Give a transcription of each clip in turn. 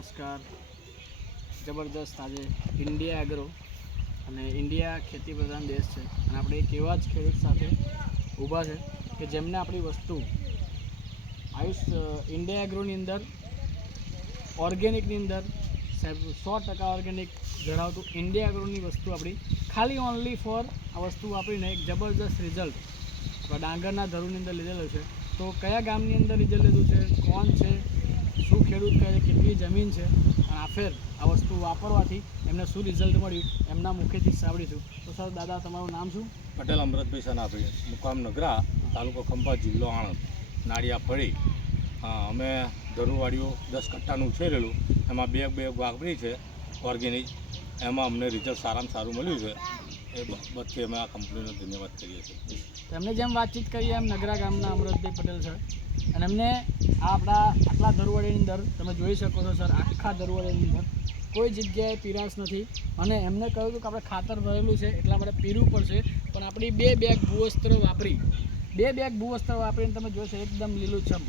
નમસ્કાર. જબરદસ્ત આજે ઇન્ડિયા એગ્રો અને ઇન્ડિયા ખેતી પ્રધાન દેશ છે. અને આપણે એક એવા જ ખેડૂત સાથે ઊભા છે કે જેમને આપણી વસ્તુ આયુષ ઇન્ડિયા એગ્રોની અંદર ઓર્ગેનિકની અંદર સાહેબ સો ટકા ઓર્ગેનિક ધરાવતું ઇન્ડિયા એગ્રોની વસ્તુ આપણી ખાલી ઓનલી ફોર આ વસ્તુ વાપરીને એક જબરદસ્ત રિઝલ્ટ ડાંગરના ધરુની અંદર લીધેલો છે. તો કયા ગામની અંદર રિઝલ્ટ લીધું છે? કોણ છે? શું ખેડૂત કહે છે કેટલી જમીન છે અને આફેર આ વસ્તુ વાપરવાથી એમને શું રિઝલ્ટ મળ્યું એમના મુખેથી સાંભળીશું. તો સર દાદા તમારું નામ શું? પટેલ અમૃતભાઈ સનાભાઈ મુકામ નગરા તાલુકો ખંભા જિલ્લો આણંદ નાળિયા ફળી હા, અમે ધરુવાડીઓ દસ કટ્ટાનું ઉછેરેલું. એમાં બે બે વાપરી છે ઓર્ગેનિક એમાં અમને રિઝલ્ટ સારામાં સારું મળ્યું છે. એ બ- બદથી અમે આ કંપનીનો ધન્યવાદ કરીએ છીએ. તેમણે જેમ વાતચીત કરીએ એમ નગરા ગામના અમૃતભાઈ પટેલ સર અને એમને આ આપણા આટલા દરવાડીની અંદર, તમે જોઈ શકો છો સર, આખા દરવાડીની અંદર કોઈ જગ્યાએ પીરાશ નથી. અને એમને કહ્યું હતું કે આપણે ખાતર ભરેલું છે, એટલા માટે પીરું પડશે પણ આપણી બે બેગ ભૂવસ્ત્ર વાપરી. બે બેગ ભૂવસ્ત્ર વાપરીને તમે જોશો એકદમ લીલુંછમ.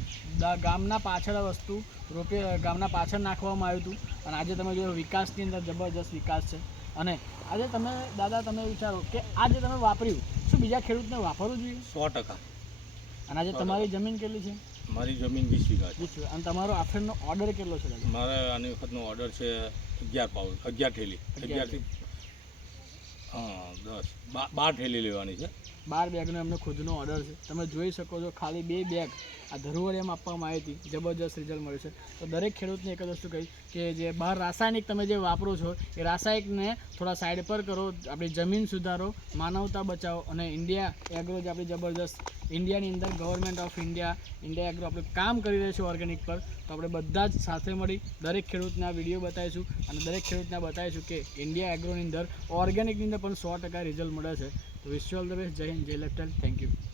ગામના પાછળ વસ્તુ રોપે, ગામના પાછળ નાખવામાં આવ્યું હતું. અને આજે તમે જો વિકાસની અંદર જબરજસ્ત વિકાસ છે. અને આજે તમે, દાદા, તમે વિચારો કે આજે તમે વાપર્યું, શું બીજા ખેડૂતને વાપરવું જોઈએ? સો ટકા. અને આજે તમારી જમીન કેટલી છે? મારી જમીન વીસ વીઘા છે. અને તમારો આફેરનો ઓર્ડર કેટલો છે મારે આની વખતનો ઓર્ડર છે અગિયાર પાઉલ અગિયાર ઠેલી અગિયારથી હા દસ. બાર ઠેલી લેવાની છે. બાર બેગનો એમનો ખુદનો ઓર્ડર છે. તમે જોઈ શકો છો, ખાલી બે બેગ આ ધરુવડિયામાં આપવામાં આવી હતી. જબરજસ્ત રિઝલ્ટ મળ્યું છે. તો દરેક ખેડૂતને એક જ વસ્તુ કહી કે જે બહાર રાસાયણિક તમે જે વાપરો છો, એ રાસાયણિકને થોડા સાઈડ પર કરો, આપણી જમીન સુધારો, માનવતા બચાવો અને ઇન્ડિયા એગ્રો જે આપણી જબરજસ્ત ઇન્ડિયાની અંદર government of India India agro આપણે કામ કરી રહ્યા છીએ ઓર્ગેનિક પર. તો આપણે બધા જ સાથે મળી દરેક ખેડૂતને આ વીડિયો બતાવીશું અને દરેક ખેડૂતને બતાવીશું કે ઇન્ડિયા એગ્રોની અંદર ઓર્ગેનિકની અંદર પણ સો ટકા રિઝલ્ટ મળે છે. તો visual the best Jay again, Jay Leptal. Thank you.